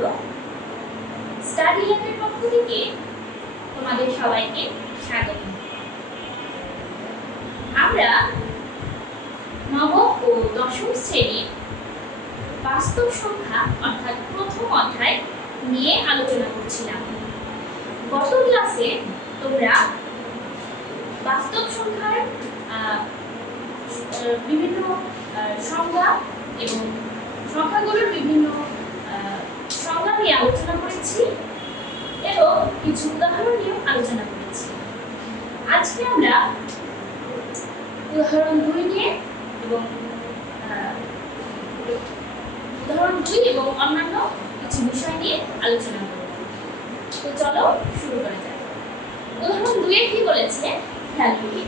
হলো স্টাডি ল্যাবের পক্ষ থেকে তোমাদের সবাইকে স্বাগত। আমরা নবম ও দশম শ্রেণীর বাস্তব সংখ্যা অর্থাৎ প্রথম অধ্যায় নিয়ে আলোচনা করছিলাম। গত ক্লাসে তোমরা বাস্তব সংখ্যার বিভিন্ন সংজ্ঞা এবং সংখ্যাগুলোর বিভিন্ন সংজ্ঞা নিয়ে আলোচনা করেছি এবং কিছু উদাহরণ নিয়ে আলোচনা করেছি। আজকে আমরা উদাহরণ 2 নিয়ে এবং অন্যান্য কিছু বিষয় নিয়ে আলোচনা করব। তো চলো শুরু করা যাক। উদাহরণ 2 এ কি বলেছে খেয়াল করি।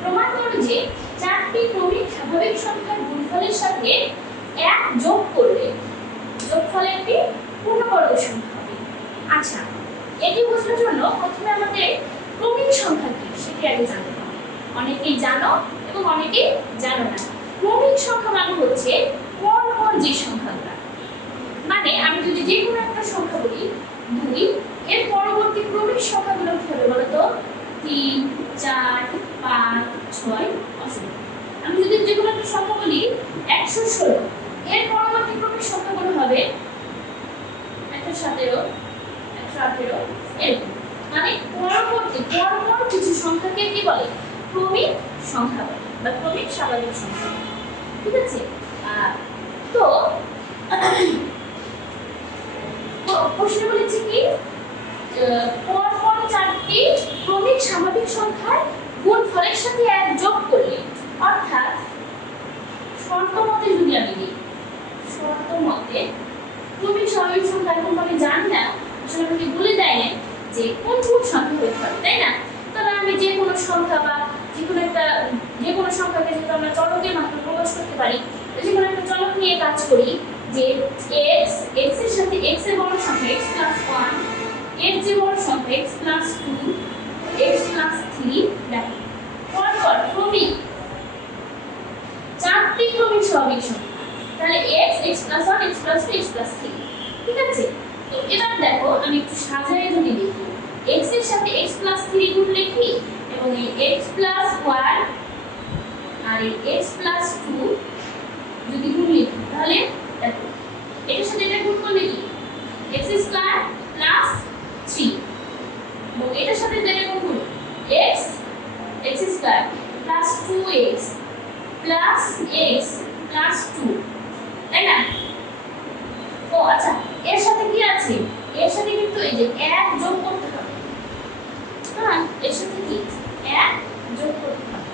প্রমাণ করো যে 4টি ক্রমিক স্বাভাবিক সংখ্যার গুণফলের সাথে 1 যোগ করলে যোগফলটি পূর্ণবর্গ সংখ্যা হবে। আচ্ছা, এটি বোঝার জন্য প্রথমে আমাদের ক্রমিক সংখ্যা কি সেটি আগে জানতে হবে। অনেকেই জানো এবং অনেকেই জানো না। ক্রমিক সংখ্যা মানে হচ্ছে পরপর যে সংখ্যাগুলো, মানে আমি যদি যে কোনো একটা সংখ্যা বলি 2, এর পরবর্তী ক্রমিক সংখ্যাগুলো কি হবে বলো তো? 3, 4, 5, 6 অসংখ্য। আমি যদি যে কোনো একটা সংখ্যা বলি 116, এর পরবর্তী ক্রমিক সংখ্যাগুলো হবে 117, 118 এরকম। মানে পরপর কিছু সংখ্যাকে কি বলে? ক্রমিক সংখ্যা বলে বা ক্রমিক স্বাভাবিক সংখ্যা। ঠিক আছে? তো প্রশ্ন বলেছে কি পরপর 4টি ক্রমিক স্বাভাবিক সংখ্যার গুণফলের সাথে 1 যোগ করলে, অর্থাৎ শর্তমতে যদি আমি দিই, শর্তমতে ক্রমিক স্বাভাবিক সংখ্যা এখন আমি জানি না, আসলে আমাকে বলে দেয় না যে কোন সংখ্যা হতে পারে, তাই না? তাহলে আমি যে কোনো সংখ্যা বা যে কোনো সংখ্যাকে যদি আমরা চলকের মাধ্যমে প্রকাশ করতে পারি, যে কোনো একটা চলক নিয়ে কাজ করি যে x এর সাথে x এর বড় সংখ্যা x + 1, এর যে বড় সংখ্যা x + 2, x + 3, দেখো পরপর ক্রমিক 4টি ক্রমিক স্বাভাবিক সংখ্যা, তাহলে x + 1, x + 2, x + 3। ঠিক আছে? তো এবার দেখো আমি একটু সাজিয়ে যদি লিখি, x এর সাথে x + 3 গুণ লিখি এবং এই x + 1 আর এই x + 2 যদি গুণ লিখি, তাহলে দেখো এটার সাথে এটা গুণ করলে কি x² + 3, এবং এটার সাথে এটা গুণ করলে x² + 2x + x + 2, তাই না? ও আচ্ছা, এর সাথে কি আছে? এর সাথে কিন্তু এই যে 1 যোগ করতে হবে। হ্যাঁ, এর সাথে কি 1 যোগ করতে হবে।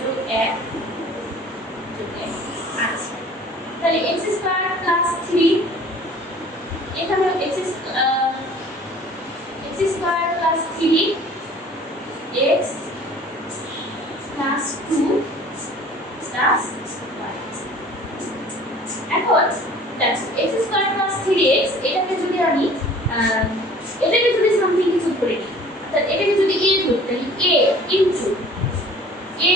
যোগ 1 আচ্ছা, তাহলে x² + 3, এখানে x² + 3 x + 2 + y। এখন দেখো x² + 3x এটাকে যদি আমি সামথিং কিছু ধরে নিই, অর্থাৎ এটাকে যদি a ধরি, তাহলে a ইনটু a,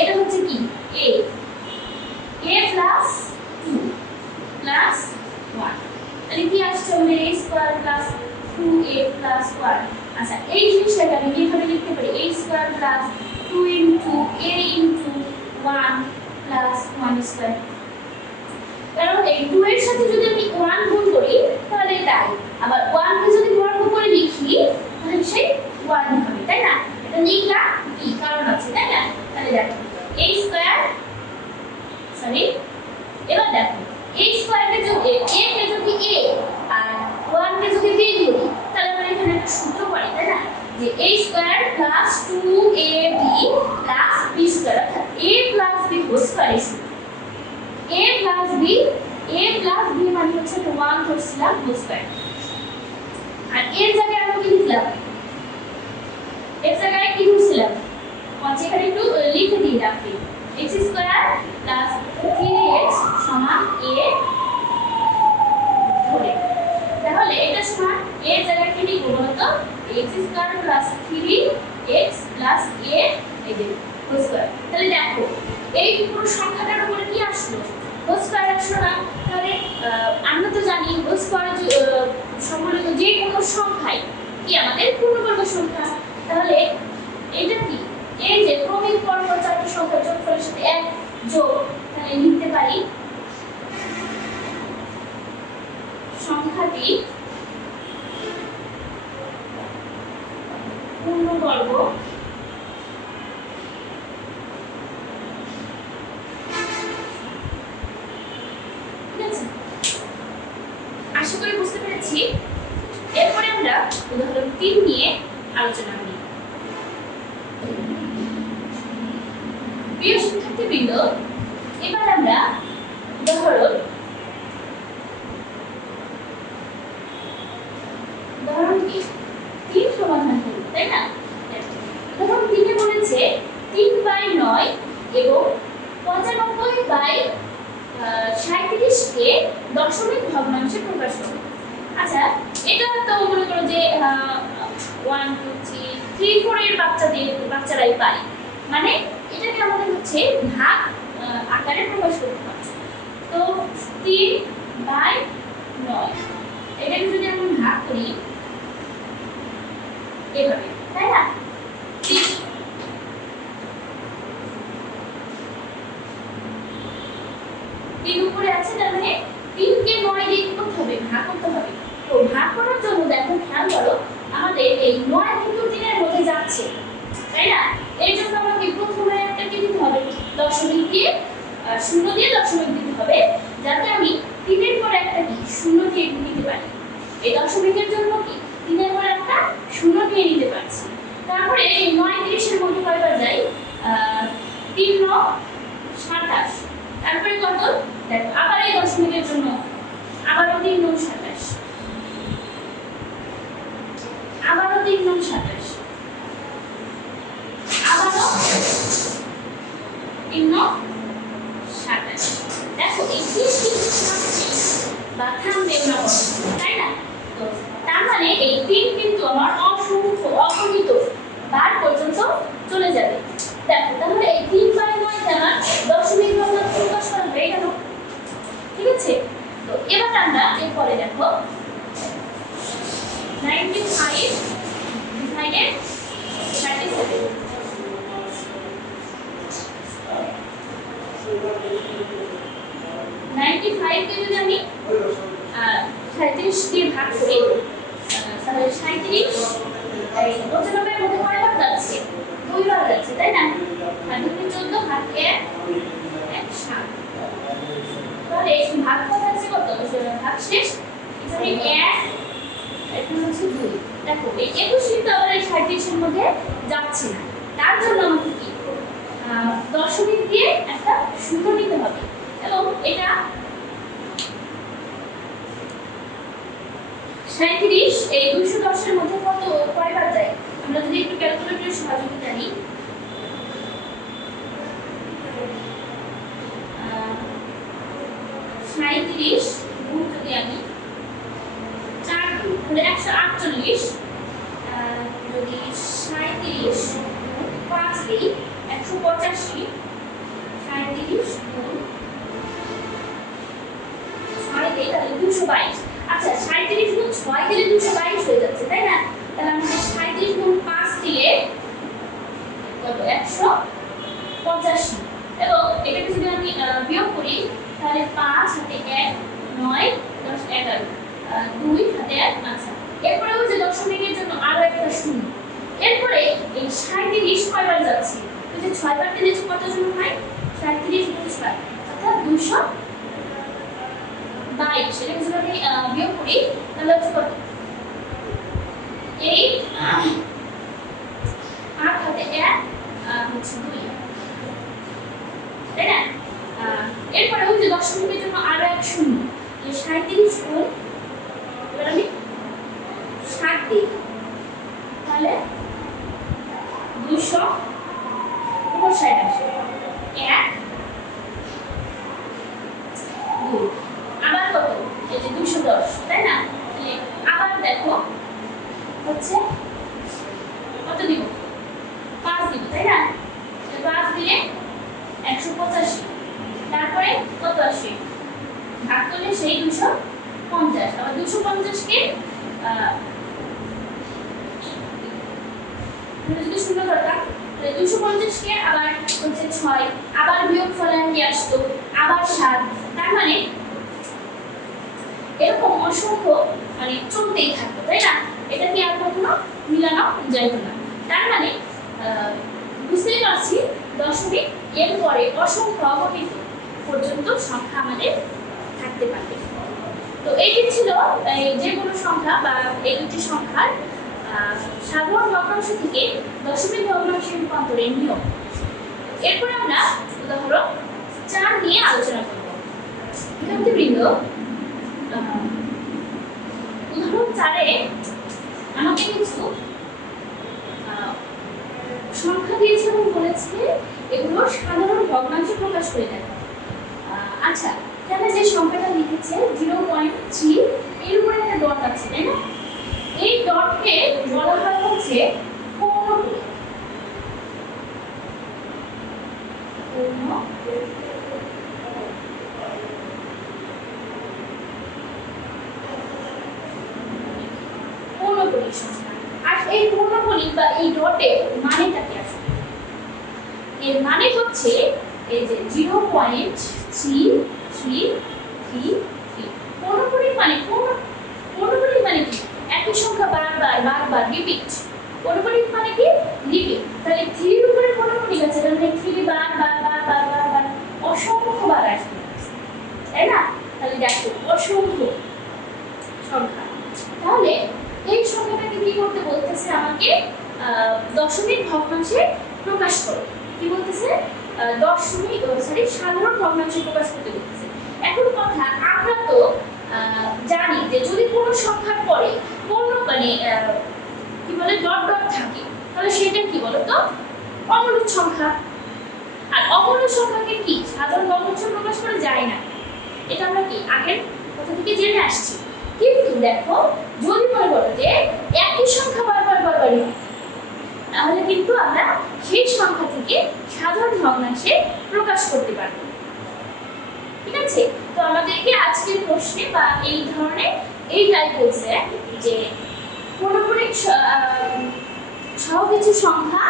এটা হচ্ছে কি a + 2 + 1, তাহলে কি আসছে আমাদের a² + 2a + 1। আচ্ছা, এই জিনিসটাকে আমি কিভাবে লিখতে পারি? a² + 2 * a * 1 + 1²। কারণ এই 2 এর সাথে যদি আমি 1 গুণ করি তাহলে তাই, আবার 1 কে যদি বর্গ করে লিখি তাহলে সেই 1 হবে, তাই না? এটা লিখলাম কি কারণ আছে, তাই না? তাহলে দেখো এবার দেখো a² কে যদি a আর 1 কে যদি b ধরি, তাহলে আমরা এখানে একটা সূত্র পাই, তাই না? যে a² + 2ab + b², অর্থাৎ a + b whole square. a + b মানে হচ্ছে 1 ধরছিলাম হোল স্কয়ার, আর এর জায়গায় আমরা কি লিখলাম? এর জায়গায় কি ধরছিলাম? এখানে একটু লিখে দিই রাখি, x² + 3x = a ধরে। তাহলে এটা সমান এর জায়গায় কি লিখব বলতো? x² + 3x + a এই যে হোল স্কয়ার। তাহলে দেখো এই পুরো সংখ্যাটার উপরে কি আসলো, হোল স্কয়ার আসলো না। তাহলে আমরা তো জানি হোল স্কয়ার সম্বলিত যে কোনো সংখ্যাই কি আমাদের পূর্ণবর্গ সংখ্যা। তাহলে এটা কি, এই যে ক্রমিক পরপর চারটি সংখ্যা যোগফলের সাথে 1 যোগ, তাহলে লিখতে পারি সংখ্যাটি পূর্ণবর্গ আশা করি বুঝতে পেরেছি। এরপরে আমরা উদাহরণ 3 নিয়ে আলোচনা করি। প্রিয় শিক্ষার্থীবৃন্দ, এবার আমরা উদাহরণ 3 সমাধান করব, তাই না? উদাহরণ 3 এ বলেছে 3/9 এবং 95/37 কে দশমিক ভগ্নাংশে প্রকাশ করো। আচ্ছা, এটা তো মনে করো যে 1 2 3 4 এর বাচ্চারাই পারে, মানে এটাকে আমাদের হচ্ছে ভাগ আকারে প্রকাশ করতে হবে। তো 3/9 এটাকে যদি আমি ভাগ করি এভাবে, তাই না? 3 উপরে আছে, তার মানে 3 কে 9 দিয়ে কি করতে হবে, ভাগ করতে হবে। তো ভাগ করার জন্য দেখো, খেয়াল করো, আমাদের এই 9 কিন্তু 3 এর মধ্যে যাচ্ছে, তাই না? এর জন্য আমাকে প্রথমে একটা কি দিতে হবে, দশমিক দিয়ে শূন্য দিয়ে দশমিক দিতে হবে, যাতে আমি 3 এর পরে একটা কি শূন্য দিয়ে নিতে পারি। এই দশমিকের জন্য কি 3 এর পরে একটা শূন্য দিয়ে নিতে পারছি। তারপরে এই 9 30 এর মধ্যে কয়বার যায়, 3 9 27। তারপরে কত, দেখো আবার এই দশমিকের জন্য আবারও 3 9 27, আবারও 3 9 27, আবারও 3 9 27। দেখো এই 3 কিন্তু বা থামবে না, তাই না? তো তার মানে এই 3 কিন্তু আমার অসংখ্য অগণিত বার পর্যন্ত চলে যাবে। দেখো, তাহলে এই 3/9 কে আমার দশমিক ভগ্নাংশে প্রকাশ করা হয়ে গেল, ঠিক আছে? তো এবার আমরা এরপরে দেখো 95 ডিভাইডেড 37, 95 কে যদি আমি 37 দিয়ে ভাগ করি, তাহলে 37 এই 95 এর মধ্যে কয়বার যাচ্ছে, 2 বার যাচ্ছে, তাই না? আর 2 কে 14 ভাগ 1 1 7। তাহলে এই ভাগ কত আছে, কত ভাগ শেষ, এখানে 1 এখন হচ্ছে 2। দেখো এই 21 কিন্তু আবার এই 37 এর মধ্যে যাচ্ছে না, তার জন্য আমাকে কি দশমিক দিয়ে একটা শূন্য নিতে হবে। এবং এটা 37 এই 210 এর মধ্যে কত কয়বার যায়, আমরা যদি একটু ক্যালকুলেটরের সহযোগিতা নিই, 37 গুণ যদি আমি 4 দিই তাহলে 148, যদি 37 গুণ 5 দিই 185, 37 গুণ 6 দিই তাহলে 222। আচ্ছা, 37 গুণ 6 দিলে 222 হয়ে যাচ্ছে, তাই না? তাহলে আমাদের 37 গুণ 5 দিলে কত, 185। এবং এটাকে যদি আমি বিয়োগ করি তাহলে 5 হাতে 1 9 10 11, 2 হাতে 1। আচ্ছা, এরপরে ওই যে দশমিকের জন্য আরো একটা শূন্য। এরপরে এই 37 কয়বার যাচ্ছে, ওই যে 6 বার দিলে কতজন হয়, 37 গুণ 6 অর্থাৎ 222। এটাকে যদি আমি বিয়োগ করি তাহলে হচ্ছে কত, এই 8 হাতে 1 হচ্ছে 2, তাই না? এরপরে ওই যে দশমিকের জন্য আরো এক শূন্য, 37 গুণ, এবার আমি 7 দিই তাহলে 259 আসে, 1 2 আবার কত, এই যে 210, তাই না? তাহলে আবার দেখো হচ্ছে কত দিব, 5 দিব, তাই না? 5 দিলে 185 250 কে যদি শূন্য ধরতাম, 250 কে আবার হচ্ছে 6, আবার বিয়োগফলে কি আসতো, আবার 7। তার মানে এরকম অসংখ্য মানে চলতেই থাকতো, তাই না? এটা কি আর কখনো মিলানো যাইতো না। তার মানে বুঝতেই পারছি দশমিক এর পরে অসংখ্য অগণিত পর্যন্ত সংখ্যা আমাদের থাকতে পারবে। তো এটি ছিল যে কোনো সংখ্যা বা এই দুটি সংখ্যার সাধারণ ভগ্নাংশ থেকে দশমিক ভগ্নাংশে রূপান্তরের নিয়ম। এরপর আমরা উদাহরণ 4 নিয়ে আলোচনা করব। শিক্ষার্থীবৃন্দ, উদাহরণ 4-এ আমাকে কিছু সংখ্যা দিয়েছে এবং বলেছে এগুলো সাধারণ ভগ্নাংশ প্রকাশ করে দেয়। আচ্ছা, তাহলে যে সংখ্যাটা লিখেছে 0.3, এর উপরে একটা ডট আছে, তাই না? এই ডটকে বলা হয় হচ্ছে পৌনঃপুনিক। পৌনঃপুনিক সংখ্যা। আর এই পৌনঃপুনিক বা এই ডটের মানেটা কি আসলে? এর মানে হচ্ছে এই যে 0.3333। পৌনঃপুনিক মানে পৌনঃপুনিক মানে কি? একই সংখ্যা বারবার রিপিট। পৌনঃপুনিক মানে কি? রিপিট। তাহলে 3 এর উপরে পৌনঃপুনিক আছে, তাহলে 3 বার অসংখ্য বার আসবে, তাই না? তাহলে দেখো অসংখ্য সংখ্যা। তাহলে এই সংখ্যাটাকে কি করতে বলতেছে আমাকে? দশমিক ভগ্নাংশে প্রকাশ করো। কি বলতেছে? সাধারণ ভগ্নাংশে প্রকাশ করতে বলতেছে। এখন কথা, আমরা তো জানি যে যদি কোনো সংখ্যার পরে কোনো মানে কি বলে ডট ডট থাকে, তাহলে সেটা কি বলতো? অমূলক সংখ্যা। আর অমূলক সংখ্যাকে কি সাধারণ ভগ্নাংশে প্রকাশ করা যায় না। এটা আমরা কি আগের কথা থেকে জেনে আসছি। কিন্তু দেখো, যদি মনে করো যে একই সংখ্যা বারবার তাহলে কিন্তু আমরা সেই সংখ্যা থেকে সাধারণ ভগ্নাংশে প্রকাশ করতে পারবো। ঠিক আছে? তো আমাদেরকে আজকের প্রশ্নে বা এই ধরনের এইটাই বলছে যে পৌনঃপুনিক সহ কিছু সংখ্যা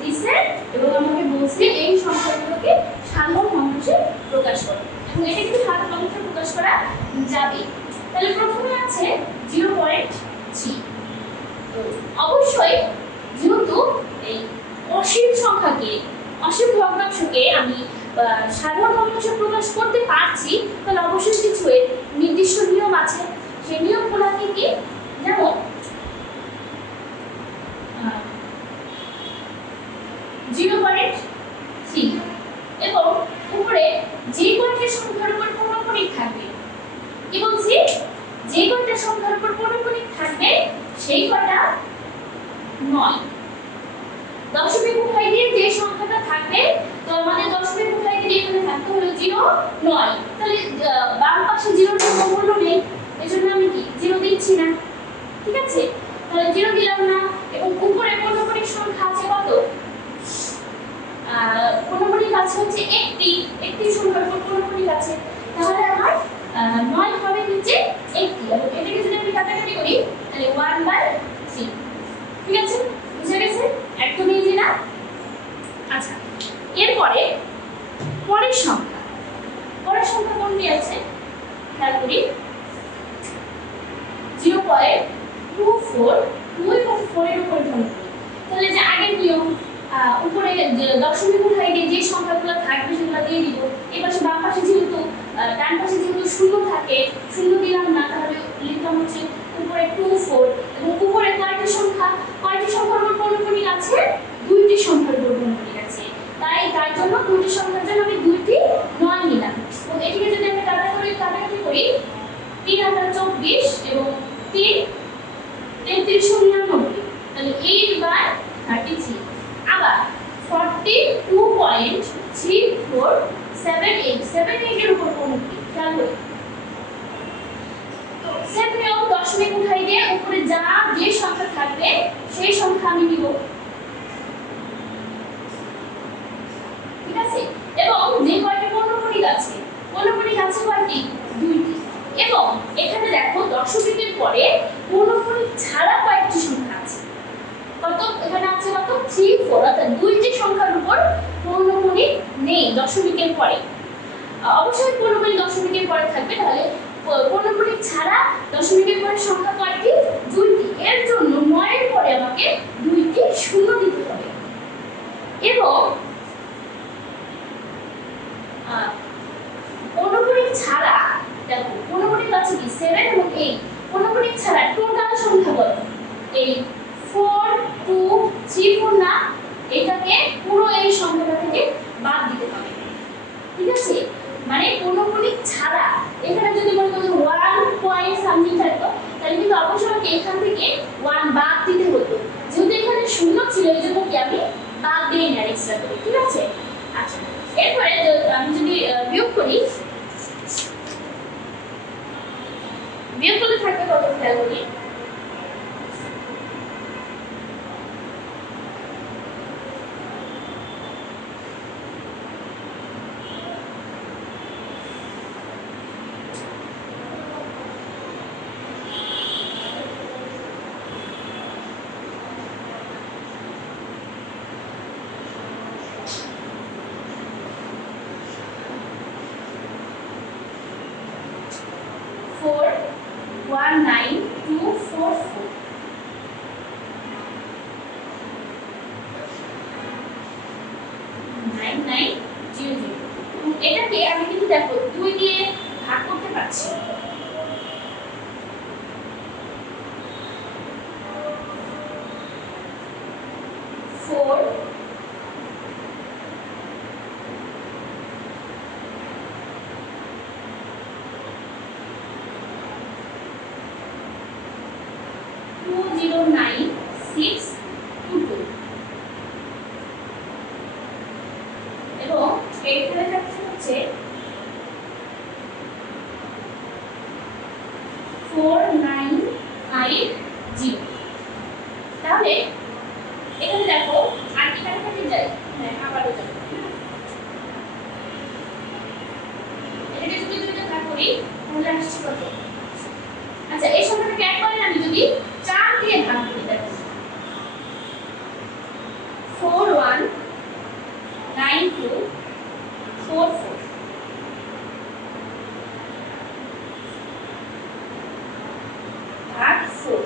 দিছে এবং আমাকে বলছে এই সংখ্যাগুলোকে সাধারণ ভগ্নাংশে প্রকাশ করো। এবং এটা কিন্তু সাধারণ ভগ্নাংশে প্রকাশ করা যাবে। তাহলে প্রথমে আছে 0.3। অবশ্যই যেহেতু এই অসীম সংখ্যাকে, অসীম ভগ্নাংশকে আমি সাধারণ ভগ্নাংশে প্রকাশ করতে পারছি, তাহলে অবশ্যই কিছু নির্দিষ্ট নিয়ম আছে। সেই নিয়মগুলো কি? যেমন 0.3 এবং উপরে যে কয়টা সংখ্যার উপর পৌনঃপুনিক থাকবে, কি বলছি? যে কয়টা সংখ্যার উপর পৌনঃপুনিক থাকবে সেই কয়টা 9। দশমিক উঠাই দিয়ে যে সংখ্যাটা থাকবে, তো আমাদের দশমিক উঠাই দিয়ে এখানে থাকতে হলো 0, 9। তাহলে বাম পাশে 0 এর কোনো মূল্য নেই, এজন্য আমি কি 0 দিচ্ছি না। ঠিক আছে? তাহলে 0 দিলাম না। এবং উপরে পৌনঃপুনিক সংখ্যা আছে কত? পৌনঃপুনিক আছে হচ্ছে একটি সংখ্যার উপর পৌনঃপুনিক আছে। তাহলে আমার 9 হবে নিচে 1টি। এবং এটাকে যদি আমি কাটাকাটি করি তাহলে 1/3। ঠিক আছে? বুঝে গেছে? একদম ইজি না? আচ্ছা, এরপরে পরের সংখ্যা কোনটি আছে খেয়াল করি। 0.24, 2 এবং 4 এর উপর পৌনঃপুনিক। তাহলে যে আগের নিয়ম, উপরে দশমিক উঠাই দিয়ে যে সংখ্যাগুলো থাকবে সেগুলো দিয়ে দিব। এই পাশে বাম পাশে যেহেতু ডান পাশে যেহেতু শূন্য থাকে, শূন্য দিলাম না, তাহলে লিখলাম হচ্ছে উপরে 24। এবং উপরে কয়টি সংখ্যার উপর পৌনঃপুনিক আছে? 2টি সংখ্যার উপর পৌনঃপুনিক আছে। তার জন্য 2টি সংখ্যার জন্য আমি 2টি 9 নিলাম। এবং এটিকে যদি আমি কাটাকাটি করি 3 আর 24 এবং 3 3399, তাহলে 8/33। আবার 42.3478 এর উপর পৌনঃপুনিক। খেয়াল করি, তো সেম নিয়ম, দশমিক উঠাই দিয়ে উপরে যে সংখ্যা থাকবে সেই সংখ্যা আমি নিব। ঠিক আছে? এবং যে কয়টি পৌনঃপুনিক আছে কয়টি? 2টি। এবং এখানে দেখো দশমিকের পরে 3 4 অর্থাৎ দুইটি সংখ্যার উপর পৌনঃপুনিক নেই দশমিকের পরে। অবশ্যই পৌনঃপুনিক দশমিকের পরে থাকবে, তাহলে পৌনঃপুনিক ছাড়া দশমিকের পরে সংখ্যা কয়টি? দুইটি। এর জন্য 9 এর পরে আমাকে দুইটি শূন্য দিতে হবে। এবং পৌনঃপুনিক ছাড়া দেখো পৌনঃপুনিক আছে কি 7 এবং 8, পৌনঃপুনিক ছাড়া টোটাল সংখ্যা কত? এই 4 2 3 4 না, এটাকে পুরো এই সংখ্যাটা থেকে বাদ দিতে হবে। ঠিক আছে, মানে পৌনঃপুনিক ছাড়া এখানে যদি মনে করো 1 পয়েন্ট সামথিং থাকতো তাহলে কিন্তু অবশ্যই আমাকে এখান থেকে 1 বাদ দিতে হতো। যেহেতু এখানে শূন্য ছিল এই জন্য কি আমি বাদ দিয়ে নিই এক্সট্রা করে। ঠিক আছে, আচ্ছা এরপরে আমি যদি বিয়োগ করি, বিয়োগ করলে থাকবে কত খেয়াল করি। 4 1 9 2 4 4 9 9 0 0। এটাকে আমি কিন্তু দেখো 2 দিয়ে ভাগ করতে পারছি। 4 2096 22 এবং এইখানে থাকছে হচ্ছে 4950। তাহলে এখানে দেখো আর কি কাটাকাটি যায়, হ্যাঁ আবারও যায়। এটাকে যদি দুইটা ভাগ করি তাহলে আসছে কত? আচ্ছা এই সংখ্যাটাকে একবারে আমি যদি 4 দিয়ে ভাগ করি দেখো 419244 ভাগ 4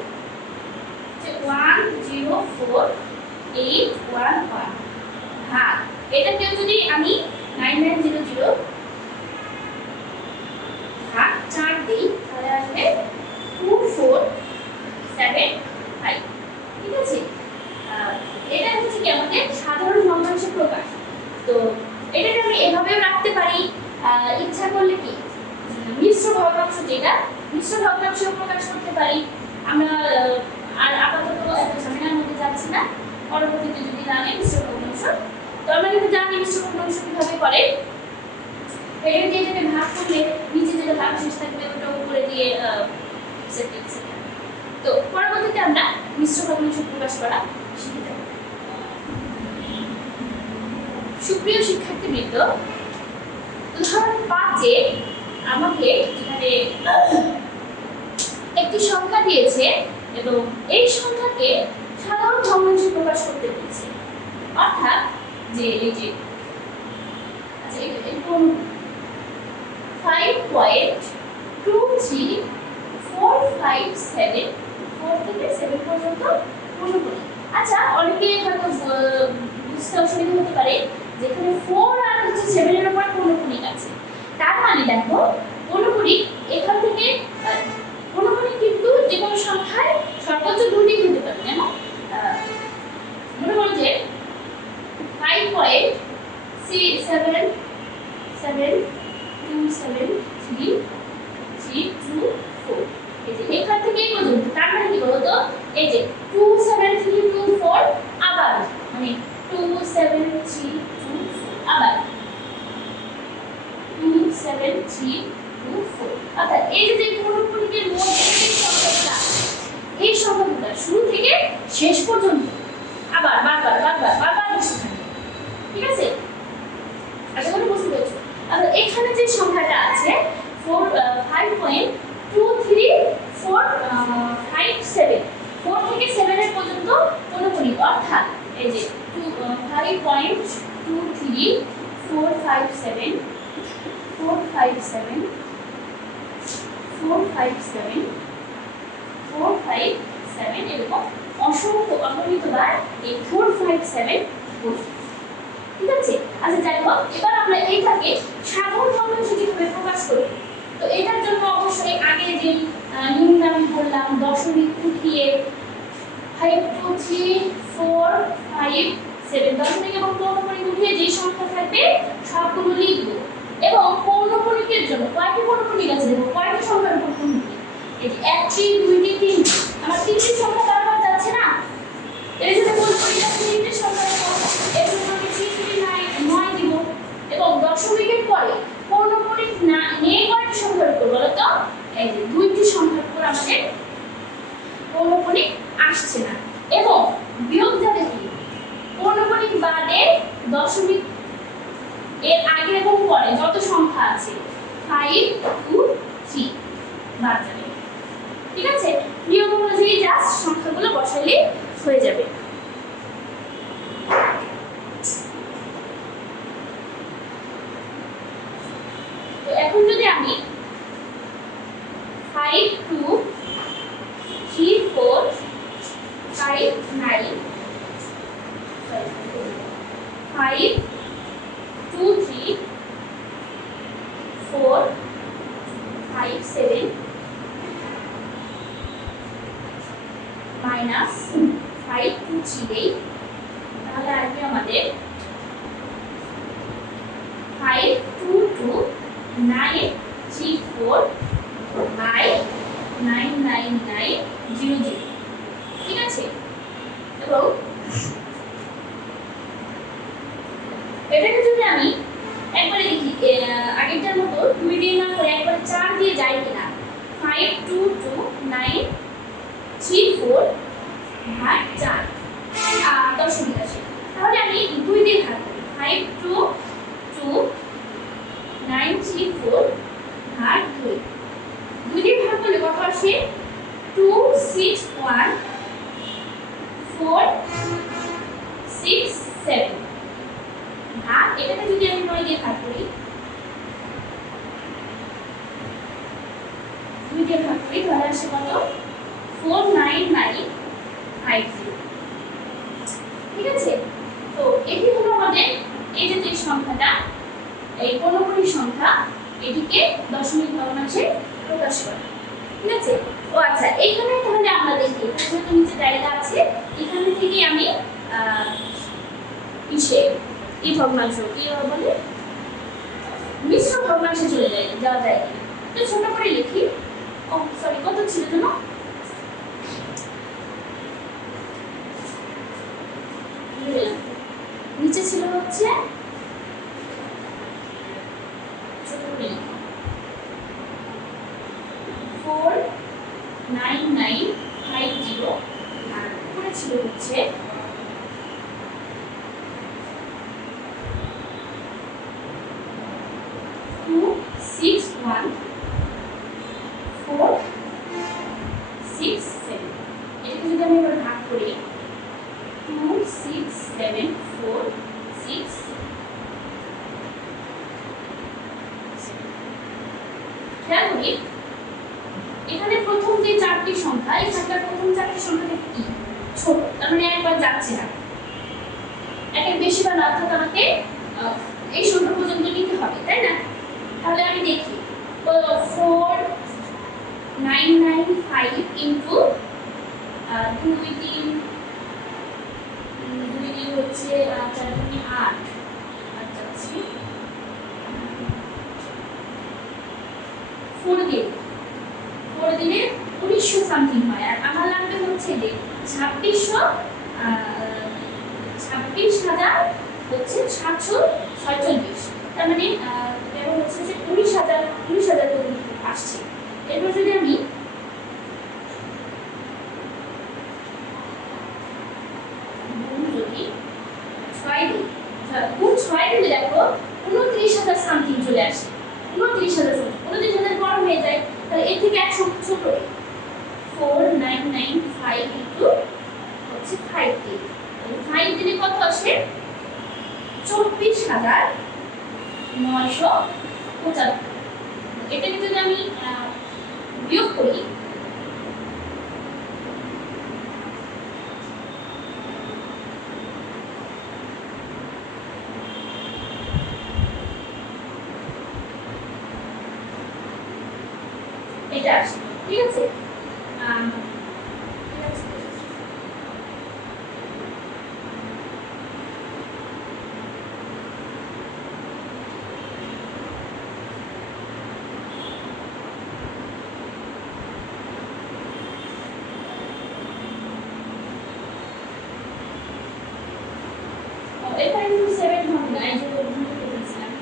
যে 104811 ভাগ এটাকে যদি আমি 9900 ভাগ 4 দিই তাহলে আসবে 2475। ঠিক আছে, এটা হচ্ছে কি আমাদের সাধারণ ভগ্নাংশের প্রকাশ। তো এটাকে আমি এভাবেও রাখতে পারি, ইচ্ছা করলে কি মিশ্র ভগ্নাংশ, যেটা মিশ্র ভগ্নাংশ প্রকাশ করতে পারি আমরা। আর আপাতত এত ঝামেলার মধ্যে যাচ্ছি না, পরবর্তীতে যদি লাগে মিশ্র ভগ্নাংশ। তো আমরা কিন্তু জানি মিশ্র ভগ্নাংশ কিভাবে করে। এটা দিয়ে এটাকে ভাগ করলে নিচে যেটা ভাগ শেষ থাকবে ওটা উপরে দিয়ে তো পরবর্তীতে আমরা মিশ্র ভগ্নাংশ প্রকাশ করা শিখে যাব। সুপ্রিয় শিক্ষার্থীবৃন্দ, উদাহরণ 5-এ আমাকে এখানে একটি সংখ্যা দিয়েছে এবং এই সংখ্যাকে সাধারণ ভগ্নাংশে প্রকাশ করতে বলেছে। অর্থাৎ যে এই যে আচ্ছা এরকম 5.23457 4 থেকে 7 পর্যন্ত পূর্ণপূর্ণ। আচ্ছা অনেকে হয়তো বুঝতে অসুবিধা হতে পারে যেখানে 4 আর হচ্ছে 7 এর উপর পূর্ণপূর্ণিক আছে। তার মানে দেখো পূর্ণপূর্ণিক এখান থেকে পূর্ণপূর্ণিক কিন্তু যে কোনো সংখ্যায় সর্বোচ্চ দুটি হতে পারে। যেমন মনে করো যে 5.677324 এই যে এখান থেকে এই পর্যন্ত। তার মানে কি বলতো এই যে 27324 আবার মানে 27324 আবার 27324 অর্থাৎ এই যে পূর্ণপূর্ণিকের মধ্যে যে সংখ্যাটা এই সংখ্যাগুলো শুরু থেকে শেষ পর্যন্ত আবার বারবার বারবার বারবার বসে থাকে। ঠিক আছে, আশা করি বুঝতে পেরেছো। আর এখানে যে সংখ্যাটা আছে 5.23457 4 থেকে 7 এর পর্যন্ত পূর্ণপূর্ণিক। অর্থাৎ এই যে 5.23457 457 457 457 এরকম অসংখ্য অগণিতবার এই 457 বসবে। ঠিক আছে? আচ্ছা যাই হোক, এবার আমরা এইটাকে সাধারণ ভগ্নাংশে কিভাবে প্রকাশ করব? তো এটার জন্য অবশ্যই আগে যে নিয়মটা আমি বললাম, দশমিক উঠিয়ে 5 2 3 4 5 7 দশমিক এবং পৌনঃপুনিক উঠিয়ে যে সংখ্যা থাকবে সবগুলো লিখব। এবং পৌনঃপুনিকের জন্য কয়টি পৌনঃপুনিক আছে দেখো, কয়টি সংখ্যার উপর পৌনঃপুনিক? এই যে 1টি 2টি 3টি, আমার 3টি সংখ্যা বারবার যাচ্ছে না, এর জন্য বলবো এটা 3টি সংখ্যার উপর, এর জন্য আমি 9 দিব। এবং দশমিকের পরে পৌনঃপুনিক না নেই কয়টি সংখ্যার উপর বলো তো? এই যে 2টি সংখ্যার উপর আমাদের পৌনঃপুনিক আসছে না। এবং বিয়োগ যাবে কি, পৌনঃপুনিক বাদে দশমিক এর আগে এবং পরে যত সংখ্যা আছে 5 2 3 বাদ যাবে। ঠিক আছে? নিয়ম অনুযায়ী জাস্ট সংখ্যাগুলো বসালে হয়ে যাবে। তো এখন যদি আমি 5 2 3 4 5 9 5 2 3 4 5 7 minus 5 2 3 দেই, তাহলে আসবে আমাদের 5 2 2 9 3 4 by 99900। ঠিক আছে? এবং এটাকে যদি আমি একবারে লিখি আগেরটার মতো 2 দিয়ে না করে একবার 4 দিয়ে যাই কিনা, 5 2 2 9 3 4 ভাগ 4 দশমিক আসে, তাহলে আমি 2 দিয়ে ভাগ করি, 5 2 2 9 3 4 ভাগ 2, 2 দিয়ে ভাগ করলে কত আসে? 2 6 1 4 6 7 ভাগ, এটাকে যদি আমি 9 দিয়ে ভাগ করি, 2 দিয়ে ভাগ করি, তাহলে আসে কত? 49950। ঠিক আছে? তো এটি হলো আমাদের এই যে সংখ্যাটা, এই পৌনঃপুনিক সংখ্যা, এটিকে দশমিক ভগ্নাংশে প্রকাশ করে। ঠিক আছে? ও আচ্ছা, এইখানে তাহলে আমরা দেখি যেহেতু নিচে জায়গা আছে, এখান থেকে আমি এই ভগ্নাংশ কি বলে মিশ্র ভগ্নাংশে যাওয়া যায় কিনা, তো ছোট করে লিখি। ও সরি, কত ছিল যেন? নিচে ছিল হচ্ছে 49950 আর উপরে ছিল হচ্ছে 261 467। এটাকে যদি আমি এবার ভাগ করি, 26746, খেয়াল করি এখানে প্রথম যে 4টি সংখ্যা, এই প্রথম 4টি সংখ্যা কি ছোট, তার মানে একবার যাচ্ছে না, একের বেশি বা না, অর্থাৎ আমাকে এই সংখ্যা পর্যন্ত নিতে হবে, তাই না? তাহলে আমি দেখি 4995 ইনটু 2 3 হচ্ছে 4 2 8, আর যাচ্ছে 4 দিলে 1900 সামথিং হয়, আর আমার লাগবে হচ্ছে যে 26,000 হচ্ছে 746, তার মানে এবং হচ্ছে যে 19,000 পর্যন্ত আসছে। এরপর যদি আমি গুণ 6 দিলে দেখো 29,000 সামথিং চলে আসে, 29,000 বড় হয়ে যায়, তাহলে এর থেকে 100 ছোট, 4995 ইনটু হচ্ছে 5 দিয়ে 5 দিলে কত আসে? 24,975। এটাকে যদি আমি বিয়োগ করি, এটা আসে, ঠিক আছে? এখানে কিন্তু 7 হবে না, এই যে ভুল করেছিলাম।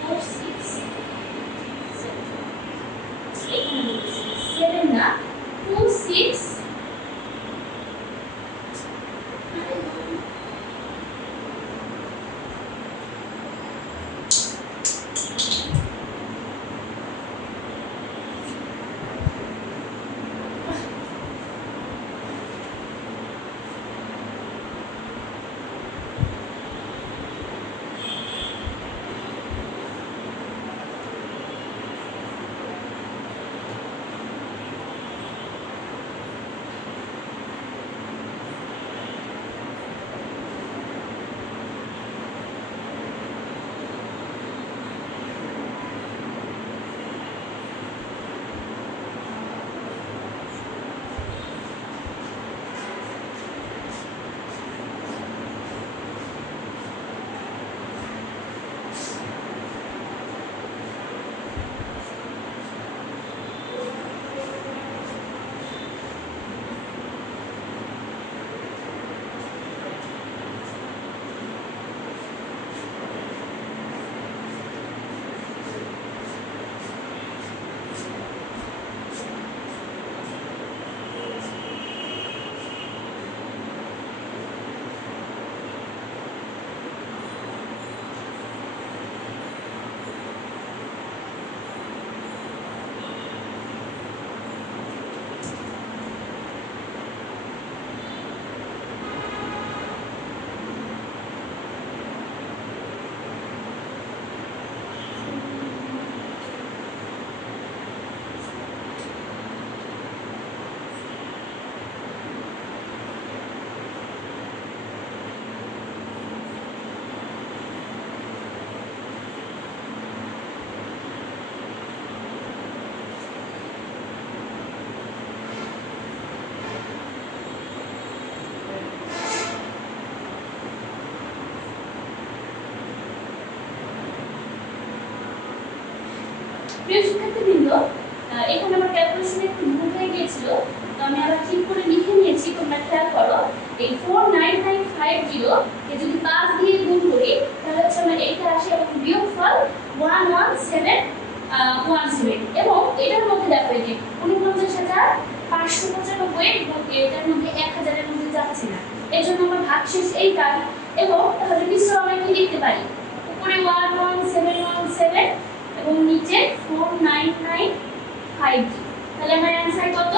4 6 7, এখানে 7 না, 2 6 প্রিয় শিক্ষার্থীবৃন্দ, এখানে আমার ক্যালকুলেশনে একটু ভুল হয়ে গিয়েছিল, তো আমি আবার ঠিক করে লিখে নিয়েছি, তোমরা খেয়াল করো। এই 49950 কে যদি 5 দিয়ে গুণ করি তাহলে হচ্ছে আমার এইটা আসে এবং বিয়োগফল 11717, এবং এটার মধ্যে দেখো এই যে 49,595 এবং এটার মধ্যে 1000 এর মধ্যে যাচ্ছে না, এজন্য আমার ভাগশেষ এইটাই। এবং তাহলে নিশ্চয়ই আমরা কি লিখতে পারি? উপরে 11717 এবং নিচে 49950। তাহলে আমার অ্যানসার কত?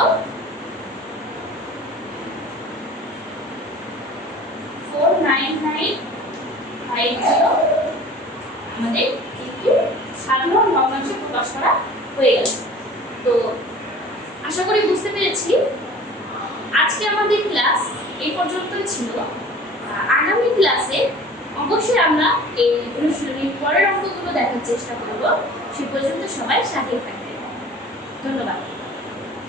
49950 আমাদের একটি সাধারণ ভগ্নাংশে প্রকাশ করা হয়ে গেল। তো আশা করি বুঝতে পেরেছি। আজকে আমাদের ক্লাস এই পর্যন্তই ছিল। আগামী ক্লাসে অবশ্যই আমরা এই অনুশীলনীর পরের অঙ্কগুলো দেখার চেষ্টা করব। সে পর্যন্ত সবাই সাথে থাকবেন। ধন্যবাদ।